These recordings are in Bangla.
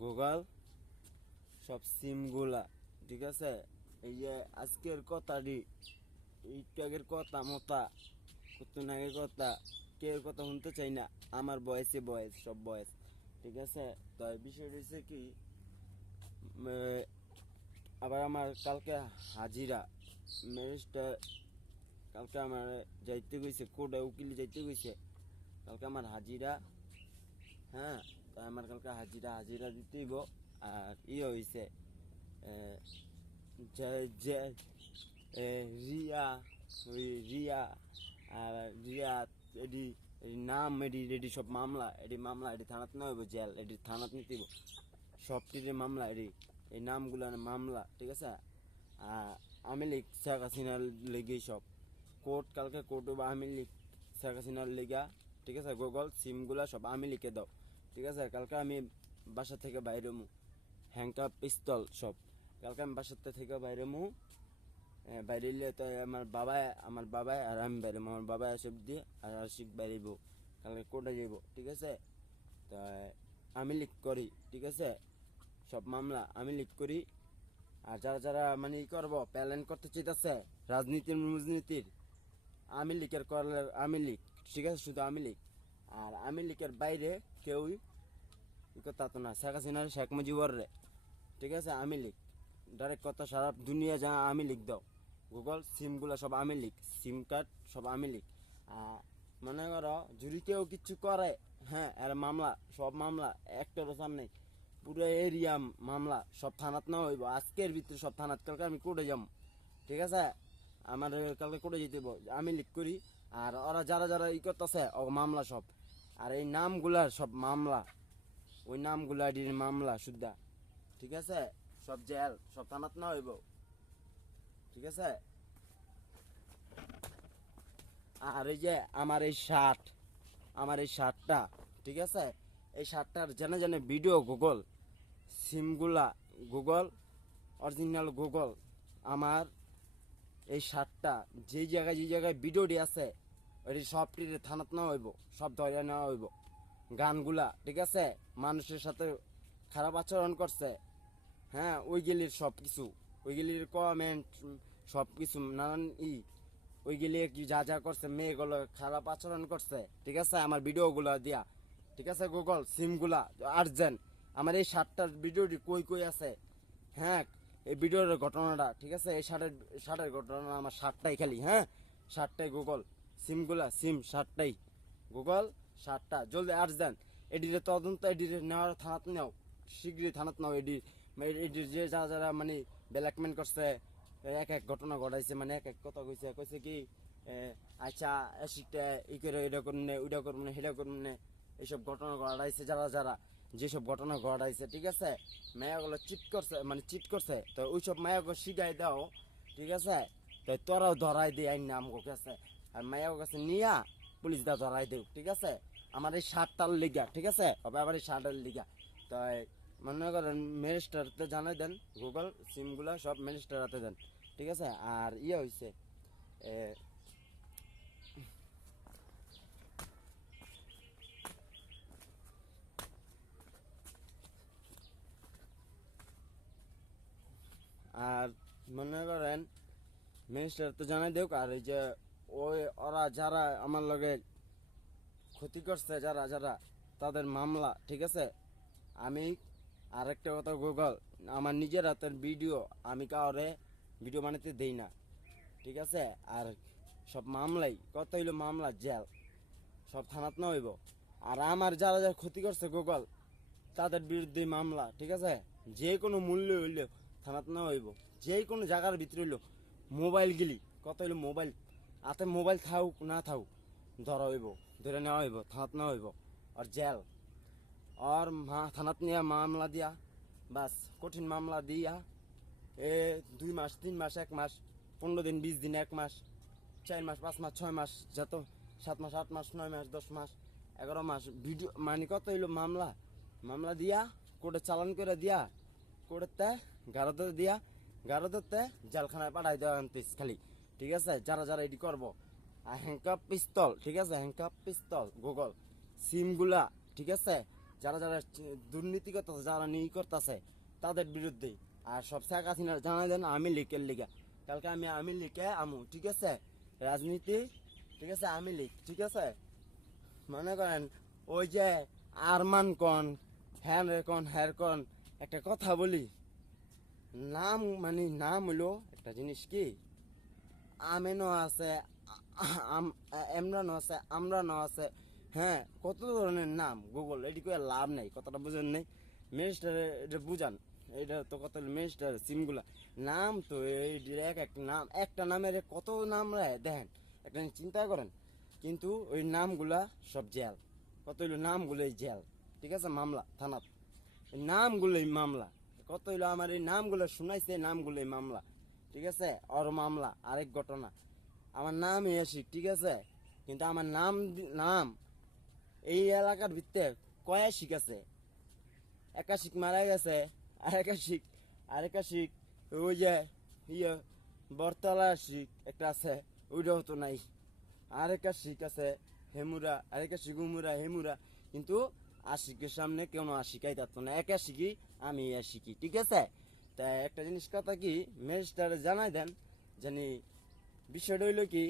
গুগল সব সিমগুলা, ঠিক আছে? এই যে আজকের কথাটি, একটু আগের কথা মতা, কতদিন আগের কথা, কেউ কথা শুনতে চাই না। আমার বয়সে বয়স, সব বয়স, ঠিক আছে? তো বিষয় হয়েছে কি, আবার আমার কালকে হাজিরা ম্যারেজটা, কালকে আমার যাইতে গেছে কোর্টে, উকিল যাইতে গেছে কালকে আমার হাজিরা। হ্যাঁ, তাই আমার কালকে হাজিরা হাজিরা দিতেইব। আর হয়েছে যে যে রিয়া, ওই রিয়া আর রিয়া, এডি এডি নাম, এডি এডি সব মামলা, এডি মামলা, এডি থানাত না হইব, জেল এডি থানাত নিতেইব, সব টিরে মামলা, এডি এই নামগুলো মামলা, ঠিক আছে? আমি লিখ শেখ হাসিনার লেগেই সব কোর্ট, কালকে কোর্ট বা আমি লিখ শেখ হাসিনার লেগা, ঠিক আছে? গুগল সিমগুলা সব আমি লিখে দাও, ঠিক আছে? কালকে আমি বাসা থেকে বাইরে মু, হ্যাংকাপ পিস্তল সব, কালকে আমি বাসার থেকে বাইরে মু। বাইরে এলে তো আমার বাবা আর আমি বাইরে, আমার বাবা এসব দিয়ে আর আশিক বাইরেব, কালকে কোর্টে যাইব, ঠিক আছে? তো আমি লিখ করি, ঠিক আছে? সব মামলা আমি লিখ করি। আর যারা যারা মানে ই করবো, প্যালেন করতে চাইতেছে রাজনীতির রাজনীতির, আমি লিখের করলে আমি লিখ, ঠিক আছে? শুধু আমি লিখ। আর আমি লিখের বাইরে কেউই ই কথা তো না, শেখ হাসিনা শেখ মুজিবর রে, ঠিক আছে? আমি লিখ ডাইরেক্ট কথা, সারা দুনিয়া যা আমি লিখ দাও। গুগল সিমগুলো সব আমি লিখ, সিম কার্ড সব আমি লিখ। মনে করো যদি কেউ কিচ্ছু করে, হ্যাঁ, আর মামলা, সব মামলা একটারও সামনে নেই, পুরো এরিয়া মামলা, সব থানাত না হইব আজকের ভিতরে, সব থানাত। কালকে আমি কোর্টে যাম, ঠিক আছে? আমার কালকে কোর্টে যেতে হইব, আমি লিখ করি। আর ওরা যারা যারা ই করতেছে ও মামলা সব, আর এই নামগুলার সব মামলা, ওই নামগুলা মামলা শুদ্ধা, ঠিক আছে? সব জেল, সব থানাত না হইব, ঠিক আছে? আর এই যে আমার এই শার্টটা, ঠিক আছে? এই শার্টটার জেনে জেনে ভিডিও গুগল সিমগুলা, গুগল অরিজিনাল গুগল, আমার এই শার্টটা যে জায়গায় ভিডিওটি আছে ওই সবটি থানাত নেওয়া হইব, সব ধরে নেওয়া হইব। গানগুলা, ঠিক আছে? মানুষের সাথে খারাপ আচরণ করছে, হ্যাঁ, ওইগুলির সব কিছু, ওইগুলির কমেন্ট সব কিছু নানান ওইগুলি কি যা যা করছে, মেয়েগুলো খারাপ আচরণ করছে, ঠিক আছে? আমার ভিডিওগুলো দিয়া, ঠিক আছে? গুগল সিমগুলা আর্জেন্ট, আমার এই শার্টটার ভিডিওটি কই কই আছে, হ্যাঁ, এই ভিডিওর ঘটনাটা, ঠিক আছে? এই শার্টের ঘটনা, আমার শার্টটাই খালি, হ্যাঁ, শার্টটাই গুগল সিমগুলা, সিম শার্টটাই গুগল শার্টটা জলদি আর্জেন্ট, এডিরে তদন্ত, এডিরে নেওয়ার থানাত নেও, শীঘ্রই থানাত নাও। এডির যে যারা যারা মানে ব্ল্যাকমেল করছে, এক এক ঘটনা ঘটাইছে, মানে এক এক কথা কইছে, কইছে কি আচ্ছা এসিকটা ই করে এটা করুন না, ওইটা করুন না, সেটা করুন না, এইসব ঘটনা ঘটাইছে যারা যারা, যেসব ঘটনা ঘটাইছে, ঠিক আছে? মায়াগুলো চিট করছে, তো ওইসব মায়াগুলো শিখাই দাও, ঠিক আছে? তো তোরাও ধরাই দিয়ে আইন না আমার কাছে, আর মায়ার কাছে নিয়া পুলিশ দা ধরাই দেও, ঠিক আছে? আমার এই শার্টটার লিগা, ঠিক আছে? হবে আবার এই শার্টের লিগা। তাই মনে করেন ম্যাজিস্ট্রেটকে জানাই দেন, গুগল সিমগুলো সব ম্যাজিস্ট্রেট হাতে দেন, ঠিক আছে? আর হয়েছে আর মনে করেন ম্যাজিস্ট্রেট তো জানাই দেওক। আর এই যে ওরা যারা আমার লগে ক্ষতি করছে, যারা যারা তাদের মামলা, ঠিক আছে? আমি আরেকটা কথা, গুগল আমার নিজের হাতের ভিডিও আমি কাউরে ভিডিও বানাতে দেই না, ঠিক আছে? আর সব মামলাই কত হইলো, মামলা জেল, সব থানাত না হইব। আর আমার যারা যারা ক্ষতি করছে গুগল, তাদের বিরুদ্ধে মামলা, ঠিক আছে? যে কোনো মূল্য হইলেও থানাত না হইব, যে কোনো জায়গার ভিতরে হইলো। মোবাইল গিলি কত হইলো, মোবাইল হাতে মোবাইল থাকুক না থাকুক ধরা হইব, ধরে নেওয়া হইব, থানাত নেওয়া হইব। আর জেল, আর থানাত নিয়ে মামলা দিয়া, বাস কঠিন মামলা দিয়া, 2 মাস 3 মাস 1 মাস 15 দিন 20 দিন 1 মাস 4 মাস 5 মাস 6 মাস, যত 7 মাস 8 মাস 9 মাস 10 মাস 11 মাস ভিডিও, মানে কত হইলো মামলা, মামলা দিয়া কোর্টে চালান করে দিয়া, কোর্টেতে গারদে দিয়া, গারদতে জেলখানায় পাঠাই দেওয়া আনতিস খালি, ঠিক আছে? যারা যারা এটি করবো। আর হ্যাংকাপ পিস্তল, ঠিক আছে? হ্যাংকাপ পিস্তল গুগল সিমগুলা, ঠিক আছে? যারা যারা দুর্নীতি করতেছে, যারা নিয়ে করতেছে তাদের বিরুদ্ধে। আর সব শেখ হাসিনার জানাই দেন আমি লিখের লিগা, কালকে আমি লিখে আমু, ঠিক আছে? রাজনীতি, ঠিক আছে, আমি লিখ, ঠিক আছে? মনে করেন ওই যে আরমান কন, হ্যান রে কন, হ্যার কন, একটা কথা বলি, নাম মানে নাম হইলো একটা জিনিস কি, আমেনও আছে, এমরানও আছে, আমরানও আছে, হ্যাঁ, কত ধরনের নাম গুগল, এটি করে লাভ নেই, কথাটা বুঝেন নেই? মিনিস্টারে এটা বুঝান, এটা তো কত মিনিস্টার সিমগুলা নাম তো এই এক একটা নাম, একটা নামের কত নাম রে দেখেন, একটা চিন্তা করেন। কিন্তু ওই নামগুলা সব জেল, কত হইলো নামগুলোই জেল, ঠিক আছে, মামলা থানাত, নামগুলোই মামলা, কত হইলো আমার এই নামগুলো শুনাইছে, নামগুলোই মামলা, ঠিক আছে? ওর মামলা আরেক ঘটনা, আমার নাম ইয়াসিক, ঠিক আছে, কিন্তু আমার নাম এই এলাকার ভিতরে কয়া শিখ আছে, একা শিখ মারা গেছে, আরেকা শিখ ওই যে ইয়ে বরতলা শিখ একটা আছে, ওইটাও তো নাই, আরেকা শিখ আছে হেমুরা, আরেকা শিখ উমুরা হেমুরা, কিন্তু আশিকের সামনে কেউ আশিকাই থাকতো না, একা শিখি আমি শিখি, ঠিক আছে? তাই একটা জিনিস কথা কি, ম্যাজিস্ট্রেটে জানাই দেন জানি, বিষয়টা হইলো কি,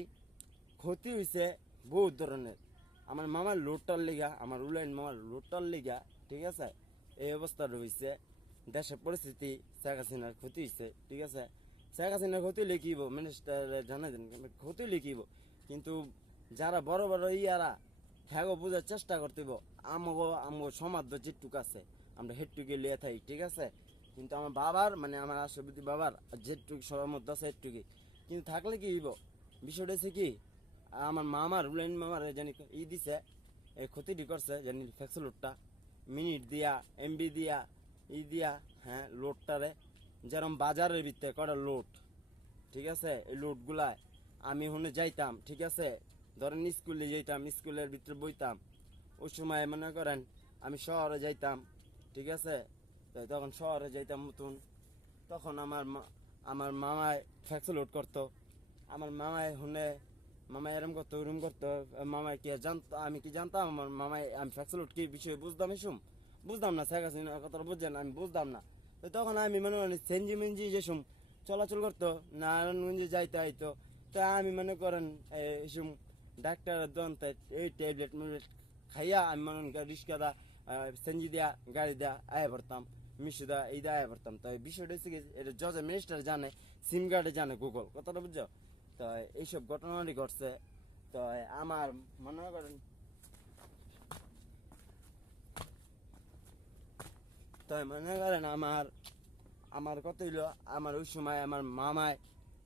ক্ষতি হয়েছে বহুত ধরনের, আমার মামার লোডটার লিগা, আমার উলাইন মামার লোডটার লিগা, ঠিক আছে, এই অবস্থাটা হয়েছে, দেশের পরিস্থিতি, শেখ হাসিনার ক্ষতি হয়েছে, ঠিক আছে? শেখ হাসিনার ক্ষতি লিখিব, মিনিস্টারে জানাই দেন ক্ষতি লিখিব, কিন্তু যারা বড় বড় ইয়ারা হ্যাঁ বোঝার চেষ্টা করতেব, আমগো সমাজ যেটুক আছে আমরা হেটটুকে লিয়ে থাকি, ঠিক আছে? কিন্তু আমার বাবার মানে আমার আশাবতী বাবার যেটুক সবার মধ্যে আছে হেটটুকি, কিন্তু থাকলে কি হইব, বিষয়টা হচ্ছে কি, আমার মামার উলাইন মামার জানি ই দিছে, এই ক্ষতিটি করছে জানি ফ্যাক্স লোডটা, মিনিট দিয়া, এমবি দিয়া, ই দিয়া, হ্যাঁ লোডটারে, যেরকম বাজারের ভিতরে কটা লোড, ঠিক আছে? এই লোডগুলায় আমি হুনে যাইতাম, ঠিক আছে, ধরেন স্কুলে যাইতাম, স্কুলের ভিতরে বইতাম, ওই সময় মনে করেন আমি শহরে যাইতাম, ঠিক আছে? তো তখন শহরে যাইতাম নতুন, তখন আমার মামায় ফ্যাক্স লোড করতো, আমার মামায় হুনে মামাই এরম করতো ওরম করতো, মামাই কি জানতো, আমি কি জানতাম? আমার মামাই আমি ফ্যাক্স লোড কি বিষয়ে বুঝতাম, এসম বুঝতাম না, শেখ হাসিনার কথাটা বুঝছেন, আমি বুঝতাম না। তো তখন আমি মনে করেন সেঞ্জি মেঞ্জি যেসম চলাচল করতো, নারায়ণগঞ্জে যাইতে আইতো, তা আমি মনে করেন এসম ডাক্তারের দন্তে এই ট্যাবলেট মুবলেট খাইয়া আমি মনে করেন রিক্সা দা, সেঞ্জি দিয়া গাড়ি দেয়া আয়া পড়তাম, মিশু দা এই দেয়া আয়া পড়তাম। তো এই বিষয়টা হচ্ছে কি, এটা জজ মিনিস্টার জানে, সিম কার্ডে জানে গুগল, কথাটা বুঝছো? তো এইসব ঘটনাটি ঘটছে। তো আমার মনে করেন, তো মনে করেন আমার আমার কত হইলো, আমার ওই সময় আমার মামায়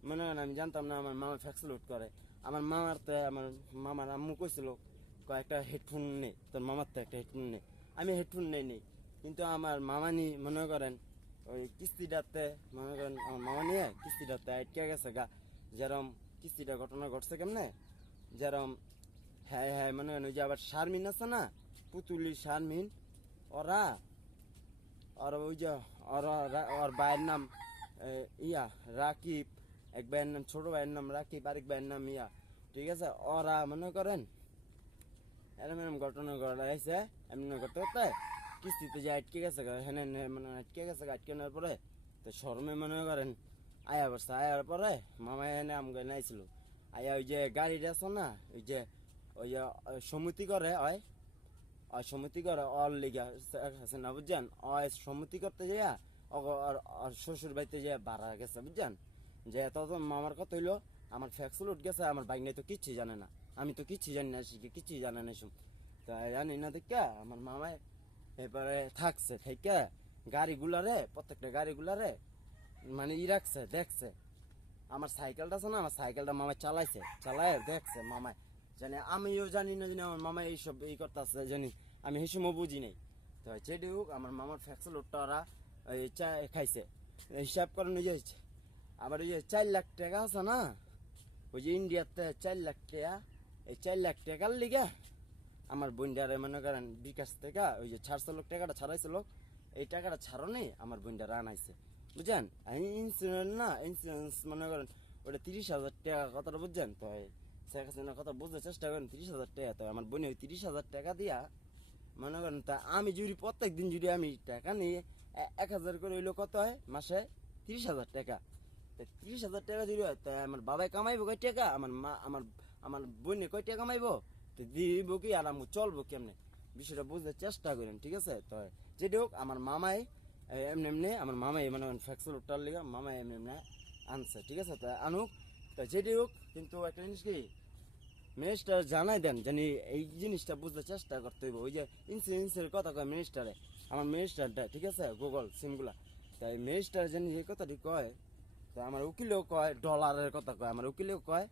মনে করেন আমি জানতাম না আমার মামা ফ্যাক্স লোড করে, আমার মামার তো আমার মামার আম্মু কইছিল কয়েকটা হেডফোন নেই, তোর মামার তো একটা হেডফোন নেই, আমি হেডফোন নেই, কিন্তু আমার মামা নি মনে করেন ওই কিস্তিটাতে মনে করেন আমার মামা নিয়ে কিস্তিটাতে আটকে গেছে গা, যেরম কিস্তিটা ঘটনা ঘটছে কেমনে, যেরম হ্যাঁ হ্যাঁ মনে করেন ওই যে আবার শারমিন আছে না, পুতুলি শারমিন, ওরা আর ওই যে ওর ভাইয়ের নাম ইয়া রাকিব, এক ভাইয়ের নাম ছোট ভাইয়ের নাম রাকিব, আরেক ভাইয়ের নাম ইয়া, ঠিক আছে? ওরা মনে করেন এরম এরম ঘটনা ঘটাইছে, এমনি করতে করতে কিস্তিতে যে আটকে গেছে, হ্যাঁ মানে আটকে গেছে, আটকে নেওয়ার পরে তো শরমে মনে করেন আয়া পড়ছে, আয়ার পরে মামা এনে আমাকে নাইছিল, আয়া ওই যে গাড়িটা আছে না, ওই যে সমিতি করে হয়, আর সমিতি করে অল লিগা আছে না, বুঝছেন? সমিতি করতে যাইয়া শ্বশুর বাড়িতে যে ভাড়া গেছে, বুঝছেন? যে তখন মামার কথা হইলো আমার ফ্যাক্স লোড গেছে, আমার বাইক নাই তো কিচ্ছু জানে না, আমি তো কিচ্ছু জানি না, শিখে কিচ্ছু জানে না শুন, তা জানি না দেখা আমার মামায় এবারে থাকছে থেকে গাড়িগুলারে, প্রত্যেকটা গাড়িগুলারে মানে ই রাখছে, দেখছে আমার সাইকেলটা আছে না, আমার সাইকেলটা মামায় চালাইছে, চালায় দেখছে মামায়, জানি আমিও জানি না, জানি আমার মামা এইসব এই করতেছে জানি, আমি এই সময় বুঝি নাই। তো সেটি হোক, আমার মামার ফ্যাক্সল লোডটা ওরা ওই চা খাইছে, হিসাব করেন ওই যে আবার ওই যে 4 লাখ টাকা আছে না, ওই যে ইন্ডিয়াতে 4 লাখ টাকা, এই 4 লাখ টাকার লিগে আমার বোনডারে মনে করেন বিকাশ থেকে ওই যে ছাড়ছিল টাকাটা ছাড়াইছিল, এই টাকাটা ছাড়নে আমার বোনডারে আনাইছে, বুঝছেন? ইন্স্যুরেন্স না, ইন্স্যুরেন্স মনে করেন ওটা 30,000 টাকা, কথাটা বুঝছেন? তো শেখ হাসিনার কথা বুঝতে চেষ্টা করেন, 30,000 টাকা, তো আমার বোনে ওই 30,000 টাকা দিয়া মনে করেন তা আমি যদি প্রত্যেক দিন যদি আমি টাকা নিই 1,000 করে হইলো কত হয় মাসে 30,000 টাকা। 30,000 টাকা যদি হয় তাই আমার বাবাই কামাইবো কয় টাকা, আমার মা আমার বোনে কয় টাকা কামাইবো, তো দিব কি আর আমি চলবো কেমনে, বিষয়টা বুঝতে চেষ্টা করেন। ঠিক আছে, তো যেটি হোক আমার মামাই এমনি এমনি আমার মামাই মানে ফ্যাক্সুল উঠার লিগা মামাই এমনি এমনি আনছে। ঠিক আছে, তা আনুক, তো যেটি হোক কিন্তু একটা জিনিস কি মিনিস্টার জানাই দেন জানি এই জিনিসটা বুঝতে চেষ্টা করতে হইব। ওই যে ইন্সুরেন্সের কথা কয় মিনিস্টারে, আমার মিনিস্টারটা ঠিক আছে গুগল সিমগুলা, তাই মিনিস্টার জানি এই কথাটি কয়, তা আমার উকিলেও কয় ডলারের কথা কয়, আমার উকিলেও কয়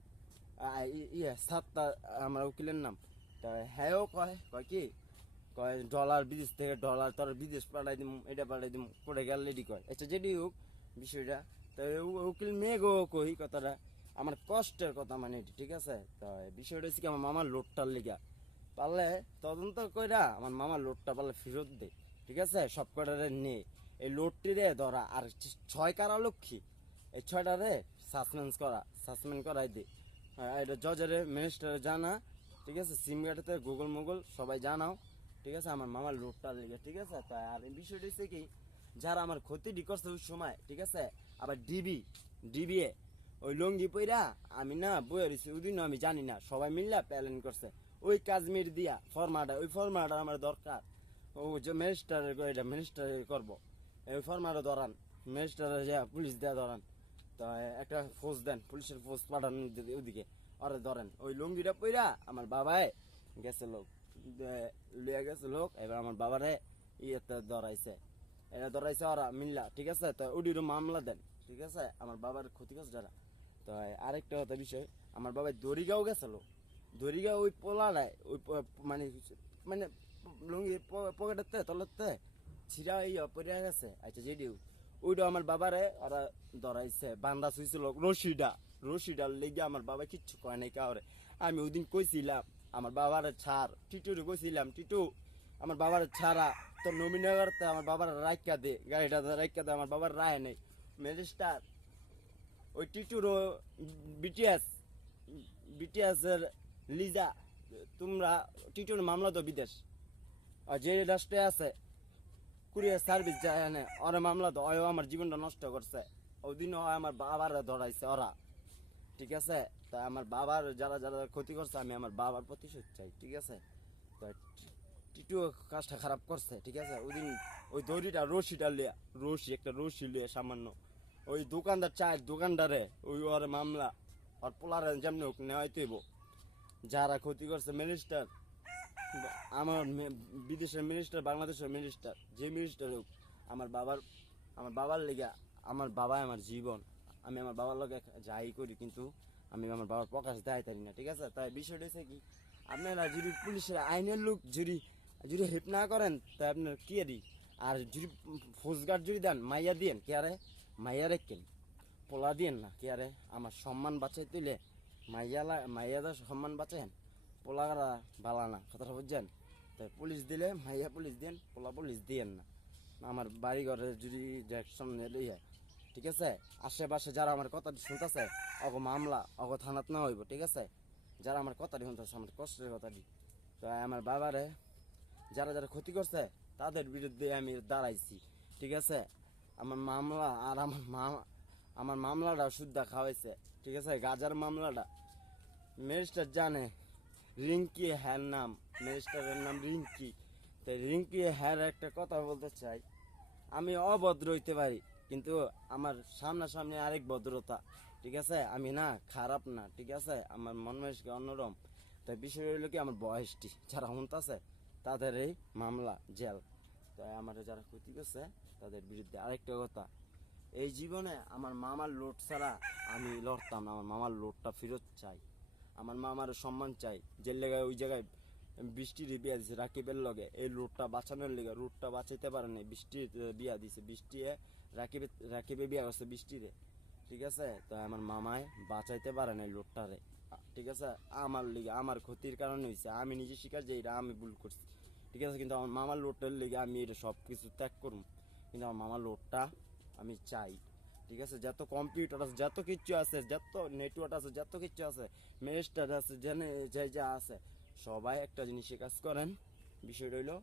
ইয়ে সাতটা আমার উকিলের নাম, তা হ্যাঁও কয় কয় কি কয় ডলার বিদেশ থেকে ডলার তোর বিদেশ পাঠাই দিম, এটা পাঠাই দিম করে গেল রেডি কয়। আচ্ছা যেটি হোক বিষয়টা, তো উকিল মেয়ে গো কই কথাটা আমার কষ্টের কথা মানে এটি। ঠিক আছে, তো বিষয়টা হচ্ছে কি আমার মামার লোডটার লিগা পারলে তদন্ত কইরা আমার মামার লোডটা পারলে ফেরত দে। ঠিক আছে, সব কটারে নিয়ে এই লোডটি রে ধরা আর 6 কারালক্ষী এই 6টারে সাসপেন্ড করাই দে। এটা জজের মিনিস্টারে জানা। ঠিক আছে, সিম কার্ডেতে গুগল মুগল সবাই জানাও। ঠিক আছে, আমার মামার লোডটার লিগে। ঠিক আছে, তাই আর এই বিষয়টা হচ্ছে কি যারা আমার ক্ষতি করছে ওই সময়, ঠিক আছে, আবার ডিবিএ ওই লঙ্গি পইরা আমি না বইয়া রয়েছি ওই দিনও আমি জানি না, সবাই মিল্লা প্ল্যান করছে ওই কাশ্মীর দিয়া ফর্মাটা, ওই ফর্মাটা আমার দরকার। ও যে মিনিস্টারের করবো ওই ফর্মাটা ধরান, মিনিস্টারের যা পুলিশ দেয়া ধরান, তো একটা ফোর্স দেন, পুলিশের ফোর্স পাঠান ওদিকে ওরে ধরেন। ওই লুঙ্গিটা পইরা আমার বাবায় গেছে লোক লইয়া গেছে লোক, এবার আমার বাবারে ইয়েতে ধরাইছে, এটা ধরাইছে ওরা মিল্লা। ঠিক আছে, তো ওডিরও মামলা দেন। ঠিক আছে, আমার বাবার ক্ষতি করছে যারা। তো আরেকটা কথা বিষয়, আমার বাবা দড়িগাঁও গেছিল, দড়িগাঁও ওই পোলাটায় ওই মানে মানে লুঙ্গি পকেটের তলতে ছিঁড়া ইয়া পড়ে গেছে। আচ্ছা যেটিও ওইটা আমার বাবারে ওরা ধরাইছে, বান্দা শুয়েছিল রশিডার লেগে আমার বাবা কিচ্ছু কয় নাই কাউরে। আমি ওই দিন কইছিলাম আমার বাবার ছাড়, টিটুরে কইছিলাম টিটু আমার বাবার ছাড়া তোর নবীনগরতে আমার বাবার রাইকা দে, গাড়িটা রাইকা দে, আমার বাবার রায় নেই। ম্যাজিস্ট্রার ওই টিটুরও বিটিএস বিটিএসের লিজা, তোমরা টিটুর মামলা তো বিদেশ, আর যে রাষ্ট্রে আছে কুরিয়ার সার্ভিস যায় এনে ওরা মামলা তো ওই আমার জীবনটা নষ্ট করছে। ওই দিন আমার বাবার ধরাইছে ওরা। ঠিক আছে, তাই আমার বাবার যারা যারা ক্ষতি করছে আমি আমার বাবার প্রতিশোধ চাই। ঠিক আছে, তো টিটু কাজটা খারাপ করছে। ঠিক আছে, ওই দিন ওই দড়িটা রশিটা লিয়া একটা রশি লিয়া সামান্য ওই দোকানদার চায় দোকানদারে ওই ওর মামলা আর পোলারে যেমনি হোক নেওয়াই তৈব। যারা ক্ষতি করছে মিনিস্টার, আমার বিদেশের মিনিস্টার, বাংলাদেশের মিনিস্টার, যে মিনিস্টার হোক আমার বাবার লেগে, আমার বাবা আমার জীবন, আমি আমার বাবার লগে যাই করি কিন্তু আমি আমার বাবার প্রকাশ দেয় তারি না। ঠিক আছে, তাই বিষয়টা হচ্ছে কি আপনারা যদি পুলিশের আইনের লোক যদি যদি হেল্প না করেন তাই আপনার কি আর যদি ফৌজগার্ড যদি দেন মাইয়া দিয়েন কে আরে মাইয়া রেখেন পোলা দিয়েন না কে আরে আমার সম্মান বাঁচাই তুলে মাইয়াদা সম্মান বাঁচাইন, পোলাগারা বালা না কথাটা বুঝছেন। তাই পুলিশ দিলে মাইয়া পুলিশ দেন, পোলা পুলিশ দিয়েন না। আমার বাড়ি ঘরে যদি সামনে লইয়া। ঠিক আছে, আশেপাশে যারা আমার কথাটি শুনতেছে অগ মামলা অগ থানাত না হইব। ঠিক আছে, যারা আমার কথাটি শুনতেছে আমার কষ্টের কথাটি, তো আমার বাবারে যারা যারা ক্ষতি করছে তাদের বিরুদ্ধে আমি দাঁড়াইছি। ঠিক আছে, আমার মামলা আর আমার মামলাটা শুদ্ধা খাওয়াইছে। ঠিক আছে, গাজার মামলাটা ম্যাজিস্ট্রেট জানে, রিঙ্কি হ্যার নাম, ম্যাজিস্ট্রেটের নাম রিঙ্কি। তাই রিঙ্কি হ্যার একটা কথা বলতে চাই, আমি অভদ্র হইতে পারি কিন্তু আমার সামনাসামনি আরেক ভদ্রতা। ঠিক আছে, আমি না খারাপ না। ঠিক আছে, আমার মন মানসিক অন্যরকম। তাই বিষয় হইলো কি আমার বয়সটি যারা আছে তাদের এই মামলা জেল। তাই আমার যারা ক্ষতি করছে তাদের বিরুদ্ধে আরেকটা কথা, এই জীবনে আমার মামার লোড ছাড়া আমি লড়তাম না। আমার মামার লোডটা ফেরত চাই, আমার মামার সম্মান চাই। যে লেগে ওই জায়গায় বৃষ্টির বিয়া দিছে রাকিবের লগে, এই রোডটা বাঁচানোর লেগে, রোডটা বাঁচাইতে পারে নাই, বৃষ্টির বিয়া দিছে, বৃষ্টি রাকিবে বিয়া করছে বৃষ্টিরে। ঠিক আছে, তো আমার মামায় বাঁচাইতে পারে নাই লোডটারে। ঠিক আছে, আমার লিগে আমার ক্ষতির কারণে হয়েছে, আমি নিজে স্বীকার যে এটা আমি ভুল করছি। ঠিক আছে, কিন্তু আমার মামার লোডটার লিগে আমি এটা সব কিছু ত্যাগ করব, কিন্তু আমার মামার লোডটা আমি চাই। ঠিক আছে, যত কম্পিউটার আছে, যত কিছু আছে, যত নেটওয়ার্ক আছে, যত কিছু আছে, মেস্টার আছে, জেনে যা যা আছে, সবাই একটা জিনিসে কাজ করেন। বিষয়টা হইলো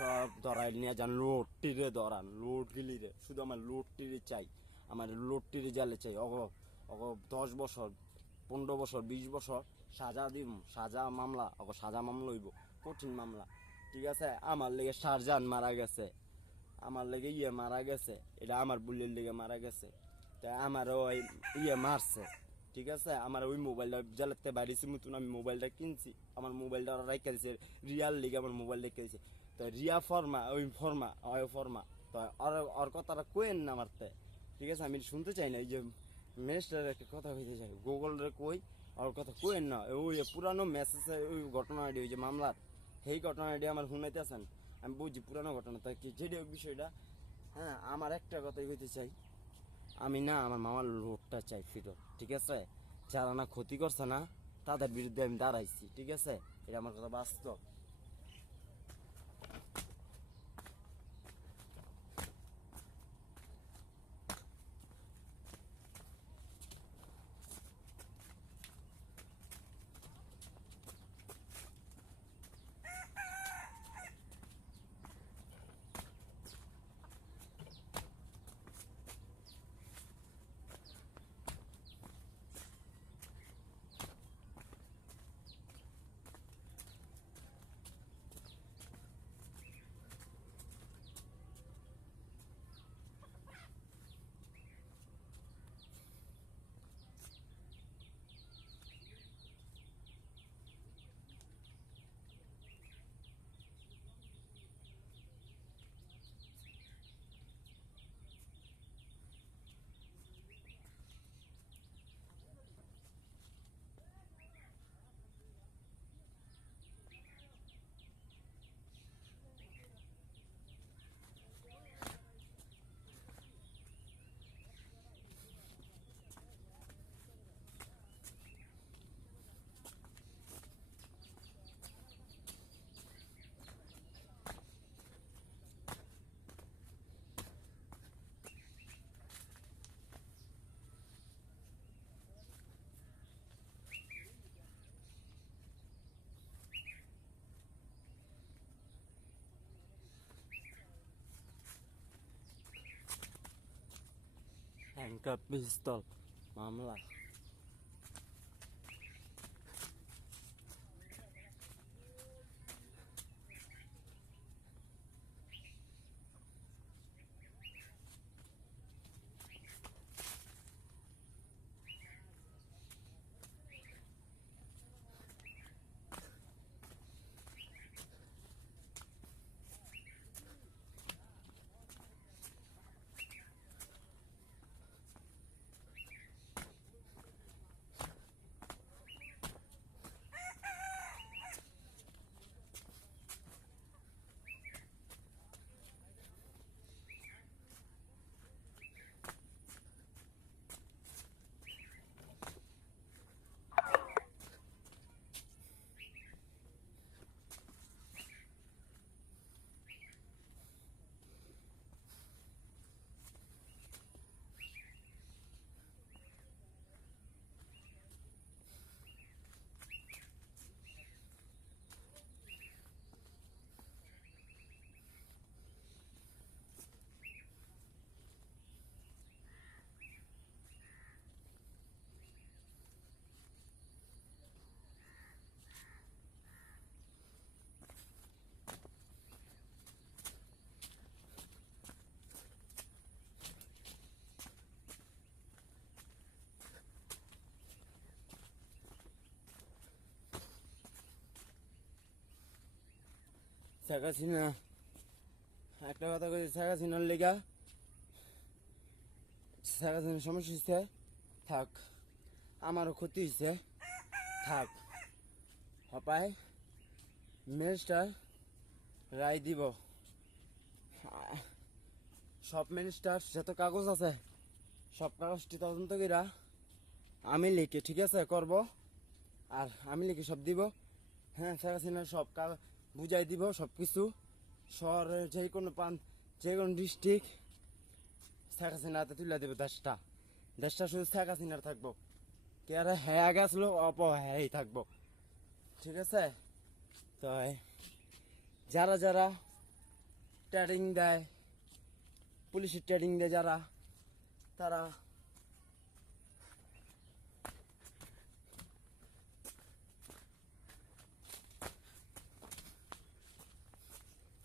সব ধরাই নিয়ে যান, লোডটিরে ধরান, লোড গিলিরে, শুধু আমার লোডটিরে চাই, আমার লোডটিরে জালে চাই। অগ অগ 10 বছর, 15 বছর, 20 বছর সাজা দিব, সাজা মামলা, সাজা মামলা হইব, কঠিন মামলা। ঠিক আছে, আমার লেগে শাহজাহান মারা গেছে, আমার লেগে মারা গেছে, এটা আমার বুলের লেগে মারা গেছে। তাই আমার ওই মারছে। ঠিক আছে, আমার ওই মোবাইলটা জ্বালাতে বাড়িছি মতন আমি মোবাইলটা কিনছি, আমার মোবাইলটা ওরা রেখে দিছে, রিয়াল লিগে আমার মোবাইল রেখে দিছে। তো রিয়া ফর্মা, ওই ফর্মা, ওই ফর্মা, তো ওর কথাটা কোয়েন না মারতে। ঠিক আছে, আমি শুনতে চাই না, এই যে ম্যানেজারের একটা কথা হইতে চাই, গুগলরে কই ওর কথা কোয়েন না। ওই পুরানো মেসেজে ওই ঘটনাটি, ওই যে মামলার সেই ঘটনাটি আমার শুনাইতেছেন, আমি বুঝছি পুরানো ঘটনা। তাই কি যেটা বিষয়টা, হ্যাঁ, আমার একটা কথাই হইতে চাই, আমি না আমার মামার লোডটা চাই ফিরত। ঠিক আছে, যারা না ক্ষতি করছে না তাদের বিরুদ্ধে আমি দাঁড়াইছি। ঠিক আছে, এটা আমার কথা বাস্তব। হ্যান্ডকাপ পিস্তল মামলা। শেখ হাসিনা, একটা কথা কই, শেখ হাসিনার লেগা, শেখ হাসিনার সমস্যা হচ্ছে থাক, আমারও ক্ষতি হয়েছে থাক, হপায় মিনিস্টার রায় দিব। সব মিনিস্টার যত কাগজ আছে সব কাগজটি তদন্ত কইরা আমি লিখে, ঠিক আছে, করব, আর আমি লিখে সব দিব। হ্যাঁ, শেখ হাসিনার সব কাগজ বুঝাই দিব, সব কিছু শহরের যে কোনো যে কোনো ডিস্ট্রিক্ট শেখ হাসিনা হাতে তুলে দেবে। দেশটা দেশটা শুধু শেখ হাসিনার থাকবো, কে আর হ্যাঁ গেছিল হ্যাঁ থাকবো। ঠিক আছে, তো যারা যারা ট্রেনিং দেয়, পুলিশের ট্রেনিং দেয় যারা, তারা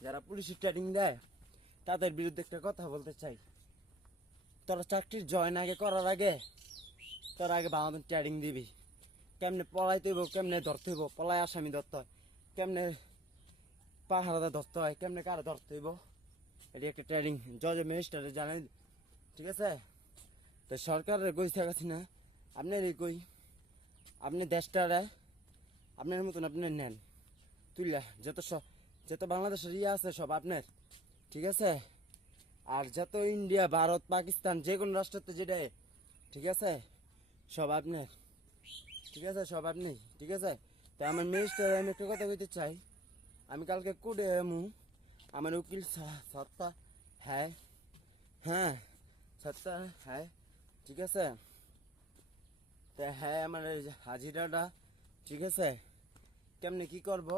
যারা পুলিশের ট্রেনিং দেয় তাদের বিরুদ্ধে একটা কথা বলতে চাই। তোরা চাকরির জয়েন আগে করার আগে তোরা আগে বাংলাদেশ ট্রেনিং দিবি, কেমনে পলাইতে হইব, কেমনে ধরতে হইব, পলায় আসামি ধরতে হয়, কেমনে পাহাড়ে ধরতে হয়, কেমনে কারে ধরতে হইব, এটি একটা ট্রেনিং জজ ম্যাজিস্ট্রেটে জানাই। ঠিক আছে, তো সরকারের কই থাকাছি না, আপনার এই কই আপনি দেশটারে আপনার মতন আপনি নেন তুইলা, যত বাংলাদেশের ইয়ে আছে সব আপনার। ঠিক আছে, আর যত ইন্ডিয়া, ভারত, পাকিস্তান যে কোনো রাষ্ট্রতে যেটা, ঠিক আছে, সব আপনার। ঠিক আছে, সব আপনি। ঠিক আছে, তো আমার মিনিস্টার আমি একটা কথা বলতে চাই, আমি কালকে কোর্টে আমার উকিল সত্তা, হ্যাঁ হ্যাঁ সত্তা, হ্যাঁ ঠিক আছে, তো হ্যাঁ আমার এই হাজিরাটা, ঠিক আছে, কেমনে কি করব,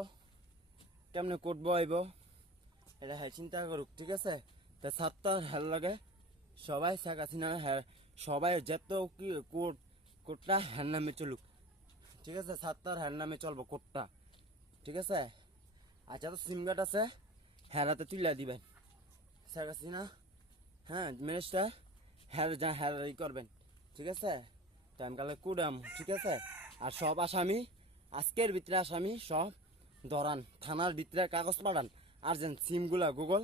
কেমনে কোর্ট বইব, এটা হ্যাঁ চিন্তা করুক। ঠিক আছে, তা সাতটার হ্যার লাগে সবাই শেখ হাসিনা, হ্যাঁ সবাই যত কি কোর্টটা হ্যার নামে চলুক। ঠিক আছে, সাতটার হ্যার নামে চলবো কোর্টটা। ঠিক আছে, আর যত সিম কার্ড আছে হ্যারাতে তুলে দিবেন শেখ হাসিনা, হ্যাঁ মিনিস্টার, হ্যাঁ ই করবেন। ঠিক আছে, টাইম কালে কুড়াম। ঠিক আছে, আর সব আসামি আজকের ভিতরে আসামি সব ধরান, থানার ভিতরে কাগজ পাঠান, আর্জেন্ট সিমগুলা গুগল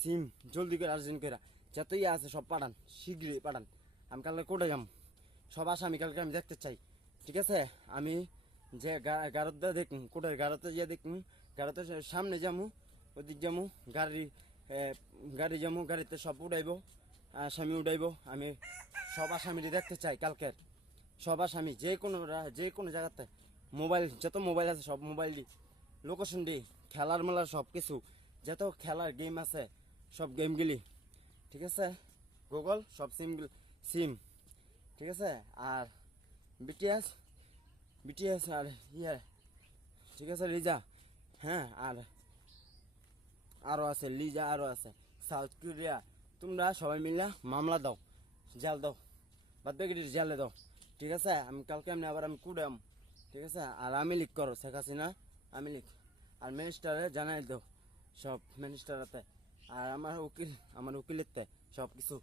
সিম জলদি করে আর্জেন্ট করে যত ইয়ে আছে সব পাঠান, শীঘ্রই পাঠান। আমি কালকে কোর্টে যাম, সব আসামি কালকে আমি দেখতে চাই। ঠিক আছে, আমি যে গারদটা দেখুন, কোর্টের গারদে গিয়ে দেখুন, গারদে সামনে যামু, ওদিক যামু, গাড়ি যামু, গাড়িতে সব উঠাইবো, আসামি উঠাইবো। আমি সব আসামিটি দেখতে চাই কালকের, সব আসামি যে কোনো জায়গাতে, মোবাইল যত মোবাইল আছে সব মোবাইল দি, লোকেশন দি, খেলার মেলার সব কিছু, যত খেলার গেম আছে সব গেমগুলি। ঠিক আছে, গুগল সব সিম। ঠিক আছে, আর বিটিএস আর ইয়ে, ঠিক আছে, লিজা, হ্যাঁ, আর আরও আছে লিজা, আরও আছে সাউথ কোরিয়া। তোমরা সবাই মিলে মামলা দাও, জেল দাও, বাদ বাকি জেলে দাও। ঠিক আছে, আমি কালকে আবার আমি কুড়াম। ঠিক আছে, আর আমি লিখ করো শেখ হাসিনা, আমি লিখ, আর মিনিস্টারে জানাই দাও সব মিনিস্টারতে, আর আমার উকিলের সব কিছু